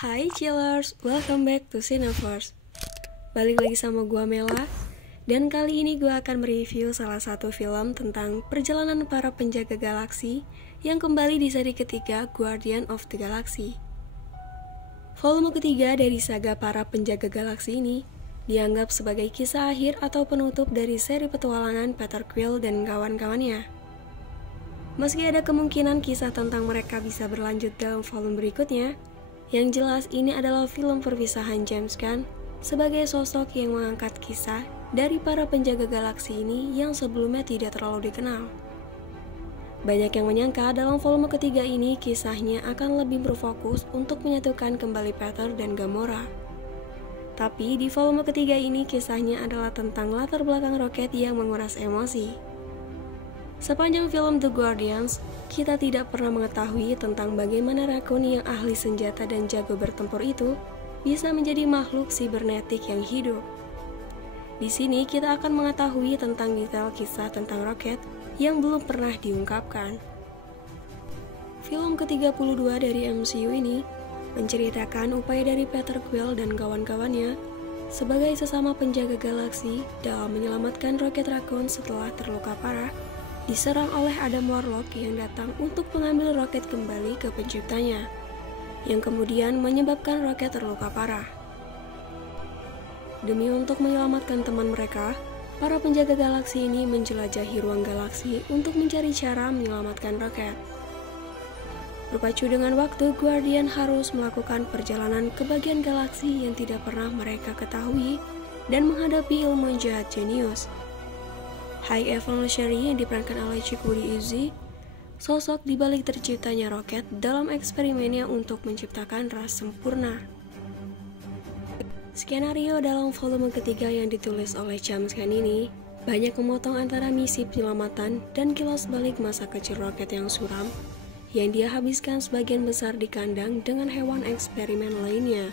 Hai chillers, welcome back to Cineverse. Balik lagi sama gua Mela. Dan kali ini gua akan mereview salah satu film tentang perjalanan para penjaga galaksi yang kembali di seri ketiga Guardian of the Galaxy. Volume ketiga dari saga para penjaga galaksi ini dianggap sebagai kisah akhir atau penutup dari seri petualangan Peter Quill dan kawan-kawannya. Meski ada kemungkinan kisah tentang mereka bisa berlanjut dalam volume berikutnya, yang jelas ini adalah film perpisahan James Gunn sebagai sosok yang mengangkat kisah dari para penjaga galaksi ini yang sebelumnya tidak terlalu dikenal. Banyak yang menyangka dalam volume ketiga ini kisahnya akan lebih berfokus untuk menyatukan kembali Peter dan Gamora. Tapi di volume ketiga ini kisahnya adalah tentang latar belakang Rocket yang menguras emosi. Sepanjang film The Guardians, kita tidak pernah mengetahui tentang bagaimana Raccoon yang ahli senjata dan jago bertempur itu bisa menjadi makhluk sibernetik yang hidup. Di sini kita akan mengetahui tentang detail kisah tentang Rocket yang belum pernah diungkapkan. Film ke-32 dari MCU ini menceritakan upaya dari Peter Quill dan kawan-kawannya sebagai sesama penjaga galaksi dalam menyelamatkan Rocket Raccoon setelah terluka parah diserang oleh Adam Warlock yang datang untuk mengambil Rocket kembali ke penciptanya, yang kemudian menyebabkan Rocket terluka parah. Demi untuk menyelamatkan teman mereka, para penjaga galaksi ini menjelajahi ruang galaksi untuk mencari cara menyelamatkan Rocket. Berpacu dengan waktu, Guardian harus melakukan perjalanan ke bagian galaksi yang tidak pernah mereka ketahui dan menghadapi ilmu jahat jenius. High Evolutionary yang diperankan oleh Chikuri Izzy, sosok dibalik terciptanya Rocket dalam eksperimennya untuk menciptakan ras sempurna. Skenario dalam volume ketiga yang ditulis oleh James Gunn ini banyak memotong antara misi penyelamatan dan kilas balik masa kecil Rocket yang suram yang dia habiskan sebagian besar di kandang dengan hewan eksperimen lainnya.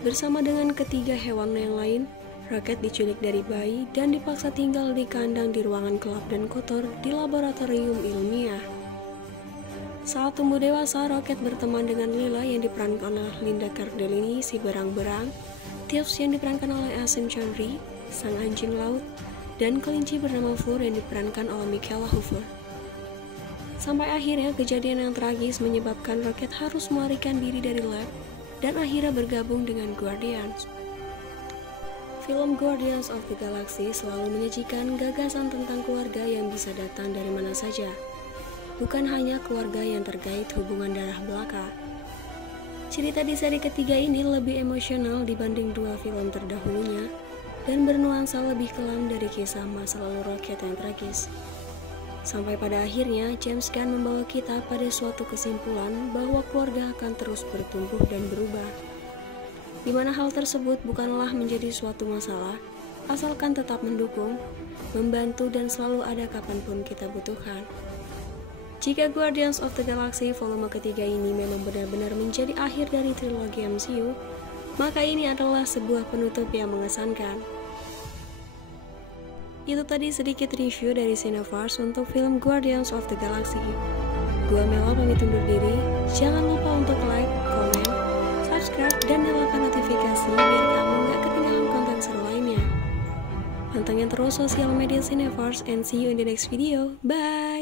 Bersama dengan ketiga hewan yang lain, Rocket diculik dari bayi dan dipaksa tinggal di kandang di ruangan gelap dan kotor di laboratorium ilmiah. Saat tumbuh dewasa, Rocket berteman dengan Lila yang diperankan oleh Linda Cardellini si berang-berang, Tips yang diperankan oleh Asim Chandri, sang anjing laut, dan kelinci bernama Fleur yang diperankan oleh Michaela Hoover. Sampai akhirnya kejadian yang tragis menyebabkan Rocket harus melarikan diri dari lab dan akhirnya bergabung dengan Guardians. Film Guardians of the Galaxy selalu menyajikan gagasan tentang keluarga yang bisa datang dari mana saja, bukan hanya keluarga yang terkait hubungan darah belaka. Cerita di seri ketiga ini lebih emosional dibanding dua film terdahulunya dan bernuansa lebih kelam dari kisah masa lalu Rocket yang tragis. Sampai pada akhirnya, James Gunn membawa kita pada suatu kesimpulan bahwa keluarga akan terus bertumbuh dan berubah, di mana hal tersebut bukanlah menjadi suatu masalah, asalkan tetap mendukung, membantu, dan selalu ada kapanpun kita butuhkan. Jika Guardians of the Galaxy volume ketiga ini memang benar-benar menjadi akhir dari trilogi MCU, maka ini adalah sebuah penutup yang mengesankan. Itu tadi sedikit review dari Cineverse untuk film Guardians of the Galaxy. Gua Mela pamit undur diri, jangan lupa untuk like, komen, subscribe, dan nyalakan notifikasi biar kamu gak ketinggalan konten seru lainnya. Pantengin terus sosial media Cineverse and see you in the next video. Bye!